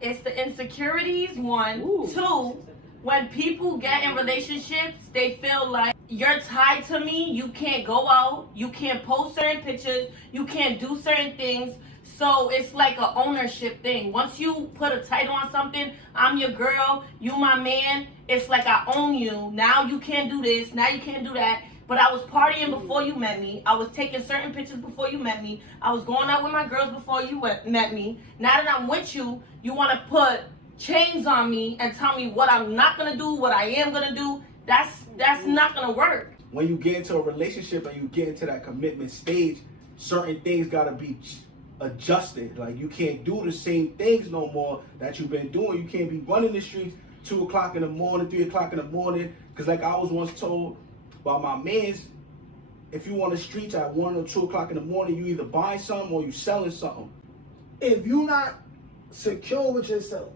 It's the insecurities, one. Ooh. Two, when people get in relationships, they feel like you're tied to me. You can't go out. You can't post certain pictures. You can't do certain things. So it's like an ownership thing. Once you put a title on something, I'm your girl, you my man, it's like I own you. Now you can't do this. Now you can't do that. But I was partying before you met me. I was taking certain pictures before you met me. I was going out with my girls before you met me. Now that I'm with you, you want to put chains on me and tell me what I'm not going to do, what I am going to do. That's not going to work. When you get into a relationship and you get into that commitment stage, certain ththings got to be adjusted. Like, you can't do the same things no more that you've been doing. You can't be running the streets 2 o'clock in the morning, 3 o'clock in the morning. Because like I was once told by my mans, if you on the streets at 1 or 2 o'clock in the morning, you either buying something or you selling something. If you're not secure with yourself,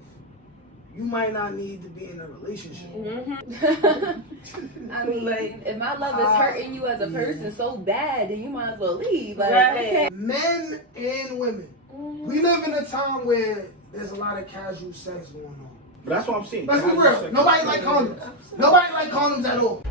you might not need to be in a relationship. Mm-hmm. I mean, like, if my love is hurting you as a person so bad, then you might as well leave. Like, okay. Men and women, we live in a time where there's a lot of casual sex going on. But that's what I'm saying. Let's be real. Nobody like condoms. Nobody like condoms at all.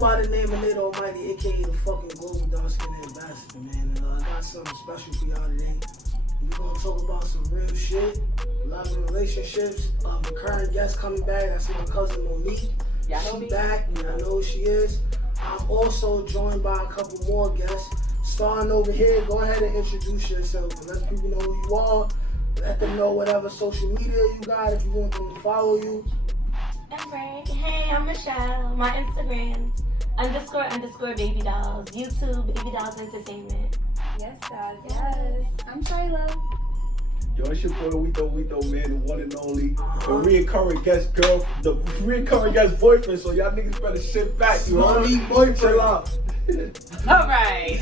By the name of Nate Almighty, aka the fucking Global Dark Skin Ambassador, man. And I got something special for y'all today. We're gonna talk about some real shit, love and relationships. The current guest coming back, that's my cousin Monique. She back, and I know who she is. I'm also joined by a couple more guests. Starting over here, go ahead and introduce yourself and let people know who you are. Let them know whatever social media you got if you want them to follow you. Alright, hey, I'm Michelle. My Instagram's __ baby dolls. YouTube, baby dolls entertainment. Yes, guys, yes. I'm Shayla. Yo, it's your boy, we throw, man, the one and only, the reoccurring guest girl, the reoccurring guest boyfriend, so y'all niggas better sit back, you know? Monique boyfriend. Chill out. Alright.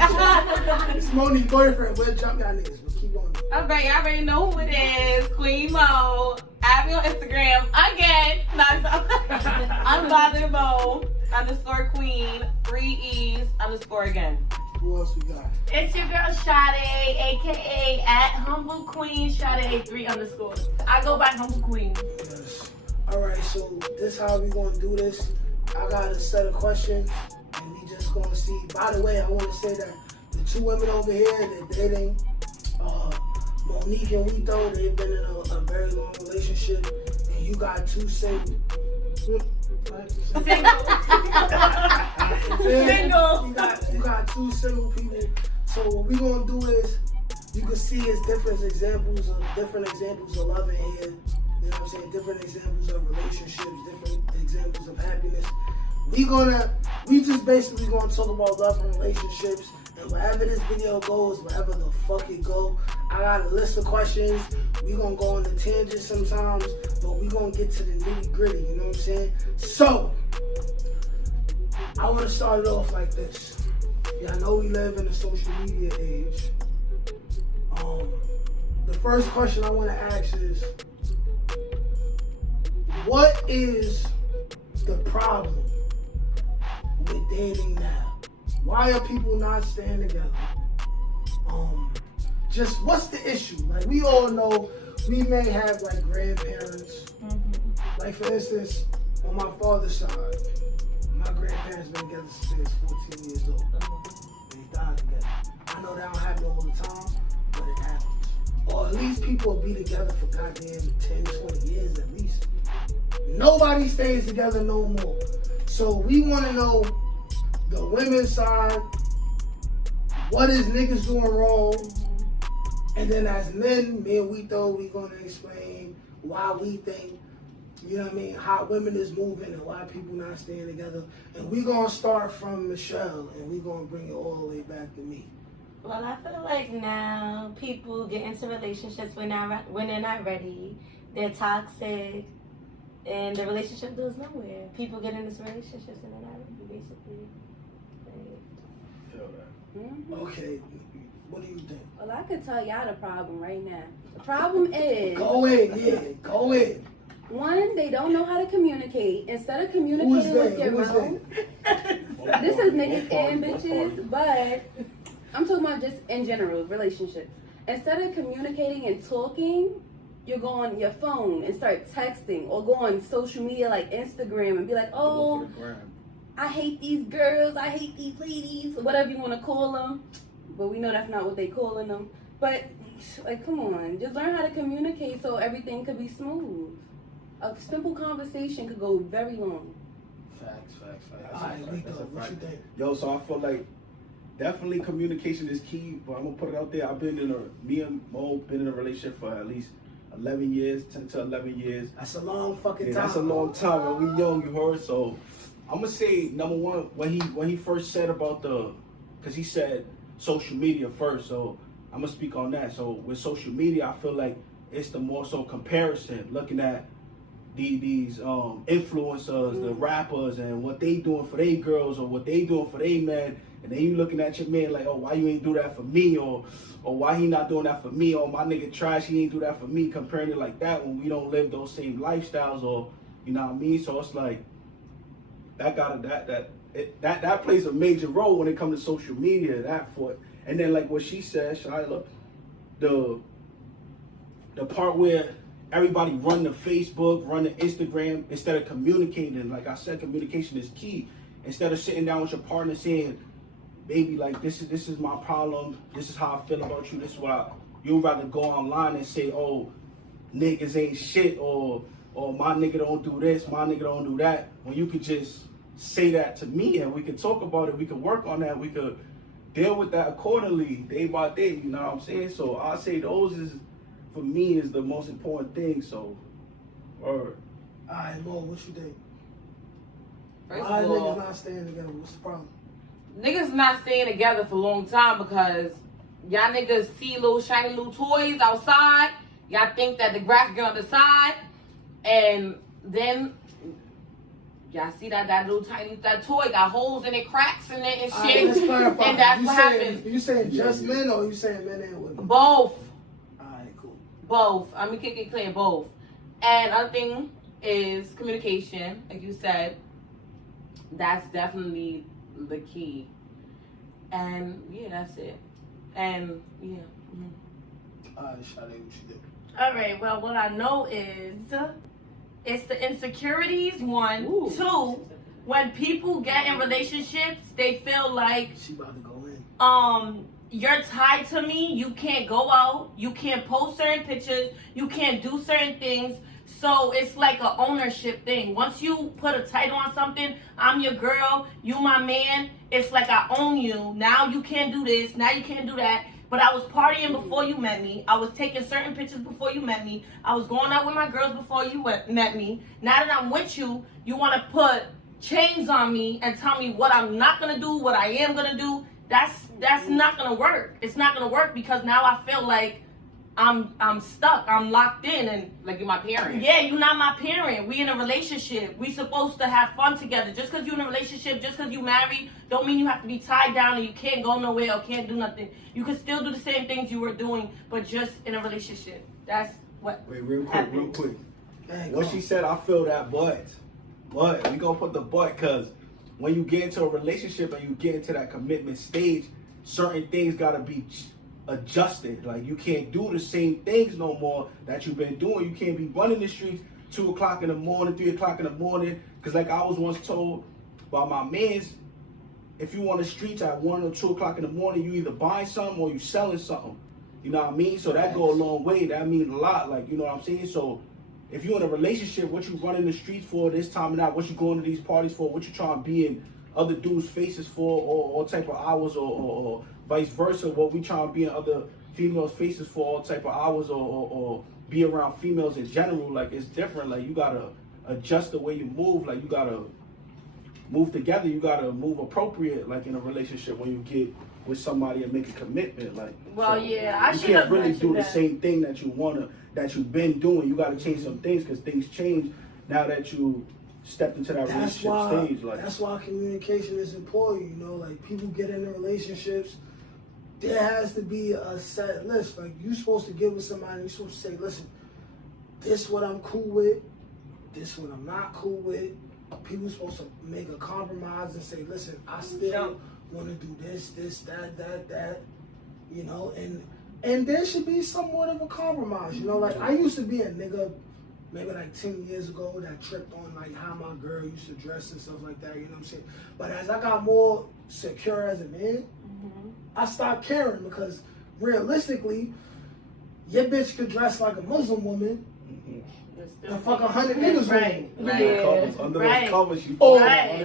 It's Monique boyfriend. We'll jump y'all niggas, but keep going. Alright, y'all already know who it is. Queen Mo. Add me on Instagram again. Unbothered Mo _queen 3 E's _ Who else we got? It's your girl Sade, aka @Humble Queen Sade 3 _. I go by Humble Queen. Yes. Alright, so this how we gonna do this. I got a set of questions and we just gonna see. By the way, I wanna say that the two women over here, they're dating. Monique and Wito, they've been in a very long relationship, and you got two single. Single. You got two single people. So what we gonna do is, you can see it's different examples of love in here. You know what I'm saying? Different examples of relationships, different examples of happiness. We just basically gonna talk about love and relationships. And wherever this video goes, wherever the fuck it go, I got a list of questions. We gonna go on the tangent sometimes, but we gonna get to the nitty gritty, you know what I'm saying? So, I wanna start it off like this. Yeah, I know we live in a social media age. The first question I wanna ask is, what is the problem with dating now? Why are people not staying together? Just what's the issue? Like, we all know we may have like grandparents. Like, for instance, on my father's side, my grandparents been together since they was 14 years old. They died together. I know that don't happen all the time, but it happens. Or at least people will be together for goddamn 10, 20 years at least. Nobody stays together no more. So we want to know the women's side, what is niggas doing wrong, and then as men, me and Wito, we gonna explain why we think, you know what I mean, how women is moving and why people not staying together. And we gonna start from Michelle, and we gonna bring it all the way back to me. Well, I feel like now people get into relationships when they're not ready. They're toxic, and the relationship goes nowhere. People get into relationships and they're not ready, basically. Okay, what do you think? Well, I could tell y'all the problem right now. The problem is... Go in. One, they don't know how to communicate. Instead of communicating with your mouth, this is niggas and bitches, but I'm talking about just in general, relationships. Instead of communicating and talking, you go on your phone and start texting, or go on social media like Instagram and be like, oh, I hate these girls, I hate these ladies, whatever you want to call them. But we know that's not what they calling them. But, like, come on, just learn how to communicate so everything could be smooth. A simple conversation could go very long. Facts. What you think? Yo, so I feel like definitely communication is key, but I'm gonna put it out there. Me and Mo been in a relationship for at least 11 years, 10 to 11 years. That's a long fucking time. That's a long time, and we young, you heard. So I'm gonna say number one, when he first said about because he said social media first, so I'm gonna speak on that. So with social media, I feel like it's the more so comparison, looking at these influencers, the rappers, and what they doing for their girls or what they doing for their men, and then you looking at your man like, oh, why you ain't do that for me, or why he not doing that for me, or my nigga trash, he ain't do that for me, comparing it like that when we don't live those same lifestyles, or you know what I mean. So it's like that plays a major role when it comes to social media. And then like what she said, Shyla, the part where everybody run to Facebook, run to Instagram instead of communicating. Like I said, communication is key. Instead of sitting down with your partner saying, baby, like this is my problem, this is how I feel about you, this is why you'd rather go online and say, oh, niggas ain't shit, or my nigga don't do this, my nigga don't do that, when you could just say that to me and we could talk about it, we could work on that, we could deal with that accordingly day by day, you know what I'm saying? So I say those is, for me, is the most important thing. So, Alright, Mo, what you think? First Why of all, niggas not staying together? What's the problem? niggas not staying together for a long time because y'all niggas see little shiny little toys outside. Y'all think that the grass girl on the side, and then y'all see that little tiny toy got holes in it, cracks in it and shit, let's clarify. and that's what happens. You saying just men, or you saying men and women? Both. Alright, cool. Both. I mean, kick it clear, both. And other thing is communication, like you said. That's definitely the key. And yeah, that's it. And yeah. Alright, Shade, what you think? All right. Well, what I know is it's the insecurities. One, Ooh. two. When people get in relationships, they feel like She about to go in. you're tied to me. You can't go out. You can't post certain pictures. You can't do certain things. So it's like an ownership thing. Once you put a title on something, I'm your girl, you my man, it's like I own you. Now you can't do this, now you can't do that. But I was partying before you met me. I was taking certain pictures before you met me. I was going out with my girls before you met me. Now that I'm with you, you want to put chains on me and tell me what I'm not going to do, what I am going to do. That's not going to work. It's not going to work because now I feel like I'm stuck. I'm locked in, and Like you're my parent. yeah, you're not my parent. We in a relationship. We supposed to have fun together. Just because you're in a relationship, just because you married, don't mean you have to be tied down and you can't go nowhere or can't do nothing. You can still do the same things you were doing, but just in a relationship. That's what. Wait, real quick. Dang, What she said, I feel that, but we gonna put the but, because when you get into a relationship and you get into that commitment stage, certain things gotta be adjusted. Like you can't do the same things no more that you've been doing. You can't be running the streets 2 o'clock in the morning, 3 o'clock in the morning. Because like I was once told by my mans, if you on the streets at 1 or 2 o'clock in the morning, you either buying something or you selling something. You know what I mean? So that go a long way. That means a lot. Like, you know what I'm saying? So if you're in a relationship, what you running the streets for this time and that, what you going to these parties for, what you trying to be in other dudes' faces for, or all type of hours, or vice versa, what we trying to be in other females' faces for all type of hours, or be around females in general. Like, it's different. Like, you gotta adjust the way you move. Like, you gotta move together. You gotta move appropriate, like in a relationship, when you get with somebody and make a commitment. Like, Well, so yeah, I you should can't have really do mentioned the that. same thing that you've been doing. You gotta change some things, because things change now that you stepped into that relationship stage. Like, that's why communication is important. You know, like people get into relationships, there has to be a set list. Like you're supposed to get with somebody, you're supposed to say, listen, this is what I'm cool with, this one I'm not cool with. People supposed to make a compromise and say, listen, I still want to do this, that, you know, and there should be somewhat of a compromise, you know. Like, I used to be a nigga maybe like 10 years ago that tripped on like how my girl used to dress and stuff like that, you know what I'm saying? But as I got more secure as a man, I stopped caring, because realistically, your bitch could dress like a Muslim woman and fuck 100 niggas right, Under those covers, you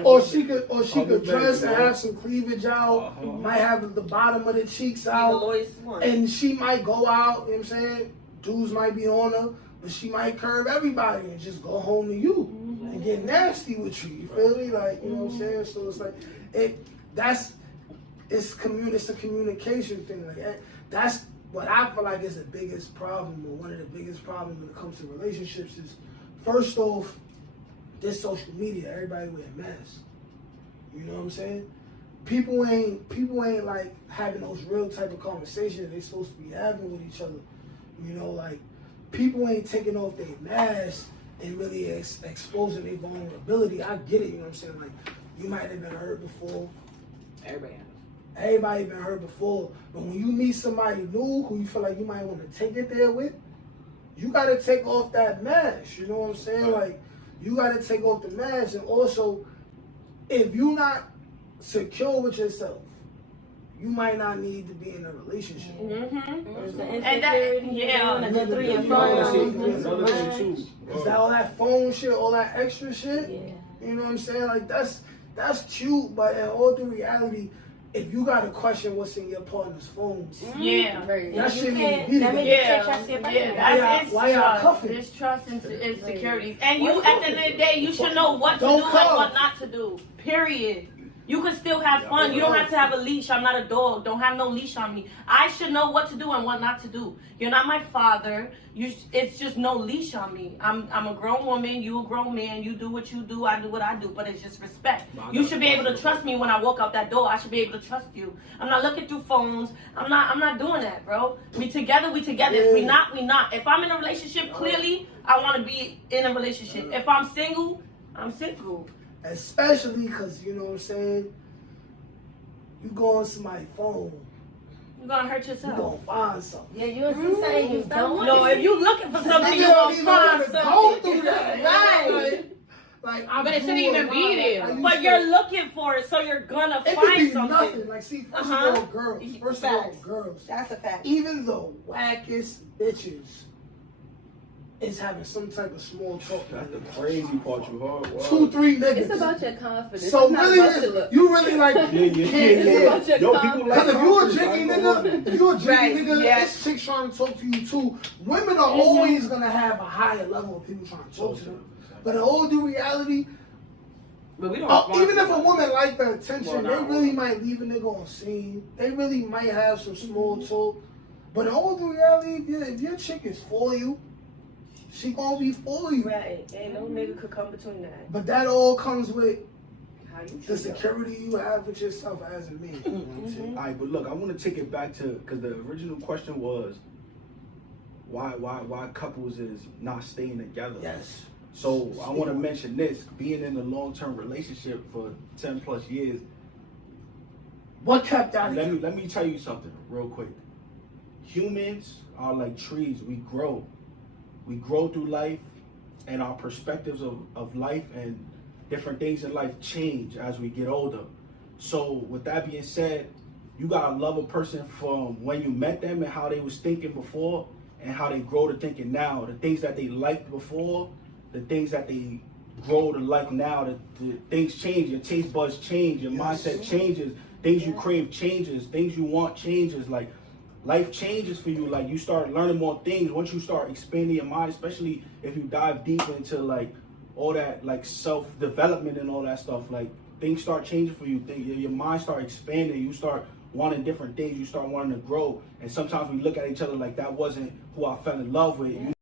or she could dress and have some cleavage out, might have the bottom of the cheeks out, and she might go out, you know what I'm saying? Dudes might be on her, but she might curve everybody and just go home to you and get nasty with you. You feel me? Like, you know what I'm saying? So it's like it's a communication thing. Like, that's what I feel like is the biggest problem, or one of the biggest problems when it comes to relationships is, first off, this social media, everybody wearing masks. You know what I'm saying? People ain't like having those real type of conversations they supposed to be having with each other. You know, like, people ain't taking off their masks and really exposing their vulnerability. I get it, you know what I'm saying? Like, you might have been hurt before. Everybody been hurt before. But when you meet somebody new who you feel like you might want to take it there with, you got to take off that mask. You know what I'm saying? Like, you got to take off the mask. And also, if you're not secure with yourself, you might not need to be in a relationship. And that, Is that all that phone shit, all that extra shit? You know what I'm saying? Like, that's cute, but in all due reality, if you got to question what's in your partner's phones, that shit need to be there. Why y'all cuffing? There's trust and insecurities. And you, at the end of the day, you should know what to do and what not to do. Period. You can still have fun. You don't have to have a leash. I'm not a dog. Don't have no leash on me. I should know what to do and what not to do. You're not my father. It's just no leash on me. I'm a grown woman. You a grown man. You do what you do. I do what I do. But it's just respect. You should be able to trust me when I walk out that door. I should be able to trust you. I'm not looking through phones. I'm not doing that, bro. We together. If we not, we not. If I'm in a relationship, clearly I want to be in a relationship. If I'm single, I'm single. Especially because, you know what I'm saying, you go on somebody's phone, you're gonna hurt yourself. You're gonna find something. Yeah, you see something you don't want. No, if you looking for something, you're gonna find something. Go through that, right? Like, but it shouldn't even be there. But you're looking for it, so you're gonna find something. Nothing. Like, see, first of all, girls. That's a fact. Even the wackest bitches is having some type of small talk. That's the crazy part you heard. 2-3 niggas. It's about your confidence. So it's not really, about your look. you really like It's about your confidence. Because if you're a drinking nigga, this chick's trying to talk to you too. Women are always gonna have a higher level of people trying to talk to them. But in all due reality, but we don't even if a woman like the attention, they really might leave a nigga on scene. They really might have some small talk. But in all due reality, if your chick is for you, she gonna be for you. Right. Ain't no nigga could come between that. But that all comes with how you the security you have with yourself as a man. You know what I'm saying? All right, but look, I want to take it back to, because the original question was why couples is not staying together. Yes. So I want to mention this: being in a long-term relationship for 10 plus years. What kept that? Let me tell you something real quick. Humans are like trees. We grow. We grow through life, and our perspectives of life and different things in life change as we get older. So with that being said, you gotta love a person from when you met them and how they was thinking before and how they grow to thinking now. The things that they liked before, the things that they grow to like now, the things change. Your taste buds change, your mindset changes, things you crave changes, things you want changes. Like, life changes for you. Like, you start learning more things once you start expanding your mind, especially if you dive deep into like all that like self-development and all that stuff. Like, things start changing for you. Your mind start expanding. You start wanting different things. You start wanting to grow. And sometimes we look at each other like that wasn't who I fell in love with.